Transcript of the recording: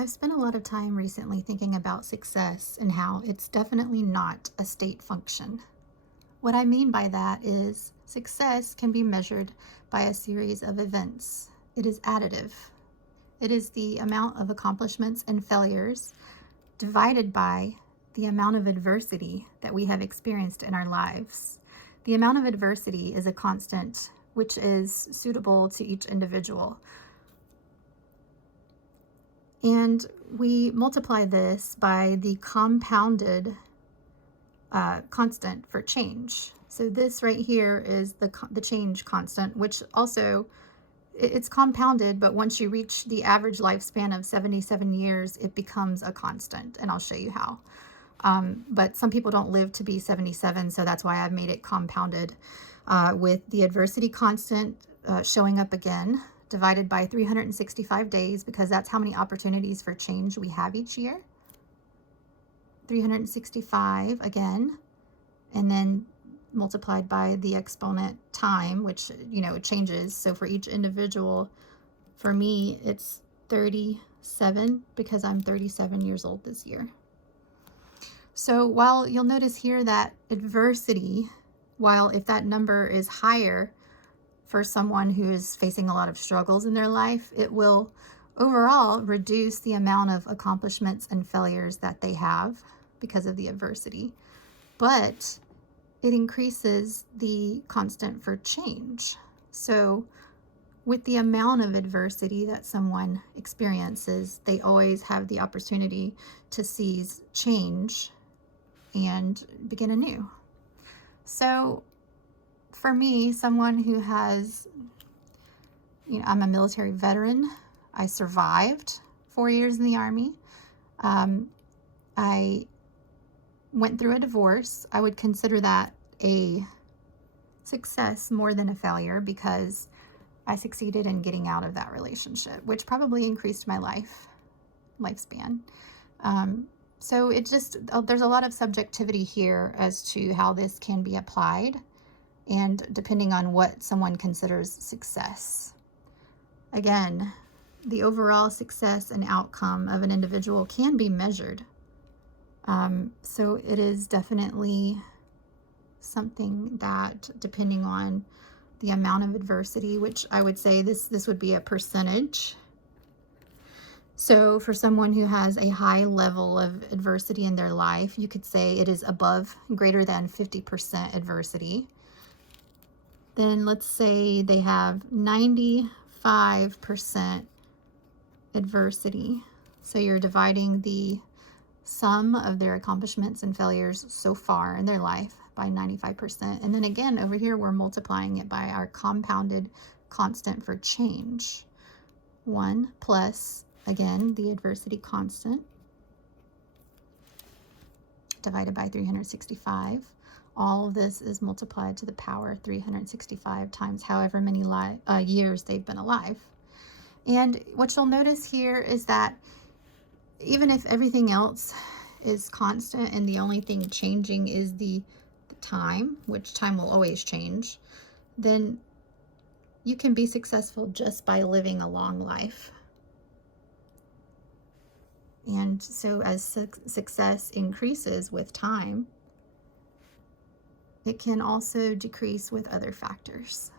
I've spent a lot of time recently thinking about success and how it's definitely not a state function. What I mean by that is success can be measured by a series of events. It is additive. It is the amount of accomplishments and failures divided by the amount of adversity that we have experienced in our lives. The amount of adversity is a constant which is suitable to each individual. And we multiply this by the compounded constant for change. So this right here is the change constant, which also it's compounded, but once you reach the average lifespan of 77 years, it becomes a constant, and I'll show you how. But some people don't live to be 77, so that's why I've made it compounded with the adversity constant showing up again, divided by 365 days, because that's how many opportunities for change we have each year. 365 again, and then multiplied by the exponent time, which, it changes. So for each individual, for me, it's 37 because I'm 37 years old this year. So while you'll notice here that adversity, while if that number is higher for someone who is facing a lot of struggles in their life, it will overall reduce the amount of accomplishments and failures that they have because of the adversity. But it increases the constant for change. So with the amount of adversity that someone experiences, they always have the opportunity to seize change and begin anew. So for me, someone who has, I'm a military veteran. I survived 4 years in the Army. I went through a divorce. I would consider that a success more than a failure because I succeeded in getting out of that relationship, which probably increased my lifespan. So it just, there's a lot of subjectivity here as to how this can be applied, and depending on what someone considers success. Again, the overall success and outcome of an individual can be measured. So it is definitely something that, depending on the amount of adversity, which I would say this would be a percentage. So for someone who has a high level of adversity in their life, you could say it is above greater than 50% adversity. Then let's say they have 95% adversity. So you're dividing the sum of their accomplishments and failures so far in their life by 95%. And then again, over here, we're multiplying it by our compounded constant for change. 1 plus, again, the adversity constant divided by 365. All of this is multiplied to the power 365 times however many years they've been alive. And what you'll notice here is that even if everything else is constant and the only thing changing is the time, which time will always change, then you can be successful just by living a long life. And so as success increases with time, it can also decrease with other factors.